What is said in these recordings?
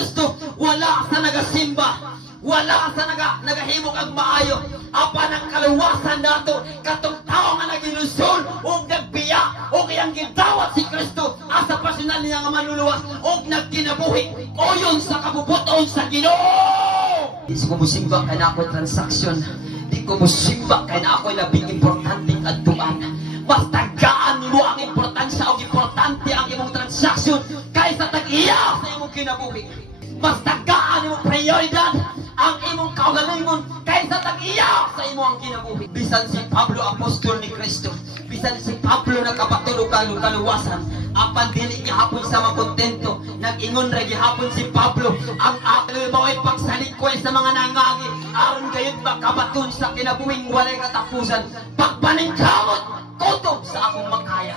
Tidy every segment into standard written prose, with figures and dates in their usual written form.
Kristo, wala sa nagasimba, wala sa nagahimog ang maayo. Apan ang kaluwasan nato katong tao nga nagilusol og nagbiya og iyang gidawat si Kristo asa personal niya nga manluluwas og nagkinabuhi oyon sa kabubuton sa Ginoo. Di ko musimba kay na ako transaksyon, di ko musimba kay na ako labing importanteng adtuan. Basta gaan nimo ang importansya og importante ang imong transaksyon kaysa tag-iya sa imong kinabuhi. Basta gaan nimo prioridad ang imong kaugalingon kaysa tag-iya sa imong kinabuhi. Bisan si Pablo apostol ni Kristo, bisan si Pablo nagkapatulog kaluwasan, apan dili gihapon sa makontento, nag-ingon ra gihapon si Pablo, ang aking mao ay pagsalikway sa mga nangagi aron gayud makabaton sa kinabuhing walay katapusan. Pagpaningkamot kutob sa akong makaya,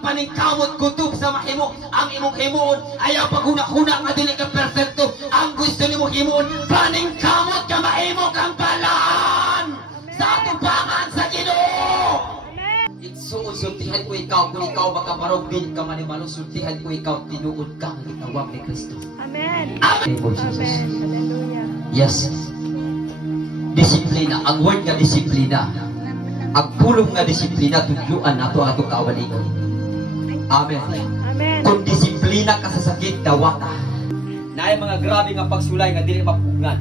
paningkamot kutob sa mahimo. Ang imong himuon ayaw paghuna-huna nga dili ka perfecto. Ang gusto nimo himuon paningkamot ka mahimo kang balaan sa atubangan sa Ginoo. Sultihan ko ikaw kung ikaw makabarog din ka manimalo. Sultihan ko ikaw tinuod ka ng itawag ni Kristo. Amen. Amen. Hallelujah. Yes. Disiplina. Ang word nga disiplina, ang pulong nga disiplina, tudluan nato ato kaawaligon. Amen. Amen. Kung disiplina ka sa sakit, dawata. Naay mga grabe nga pagsulay nga dili mapugngan.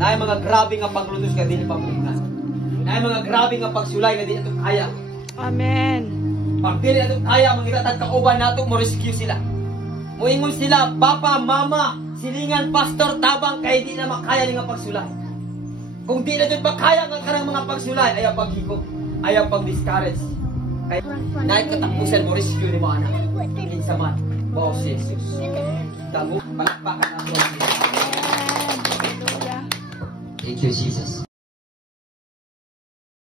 Naay mga grabe nga paglunos nga dili mapugngan. Naay mga grabe nga pagsulay nga dili ato kaya. Amen. Pag dili ato kaya, mangitatag kauban nato mo rescue sila. Moingon sila, papa, mama, silingan, pastor, tabang kay di na makaya nga pagsulay. Kung di na dyan makaya nga karang mga pagsulay, ayaw paghigop, ayaw pag-discourage. Kaya naik katapusan mo rescue ni mo anak. Kinsa man, Bao si Jesus. Dango, palakpakan ang Lord. Thank you, Jesus.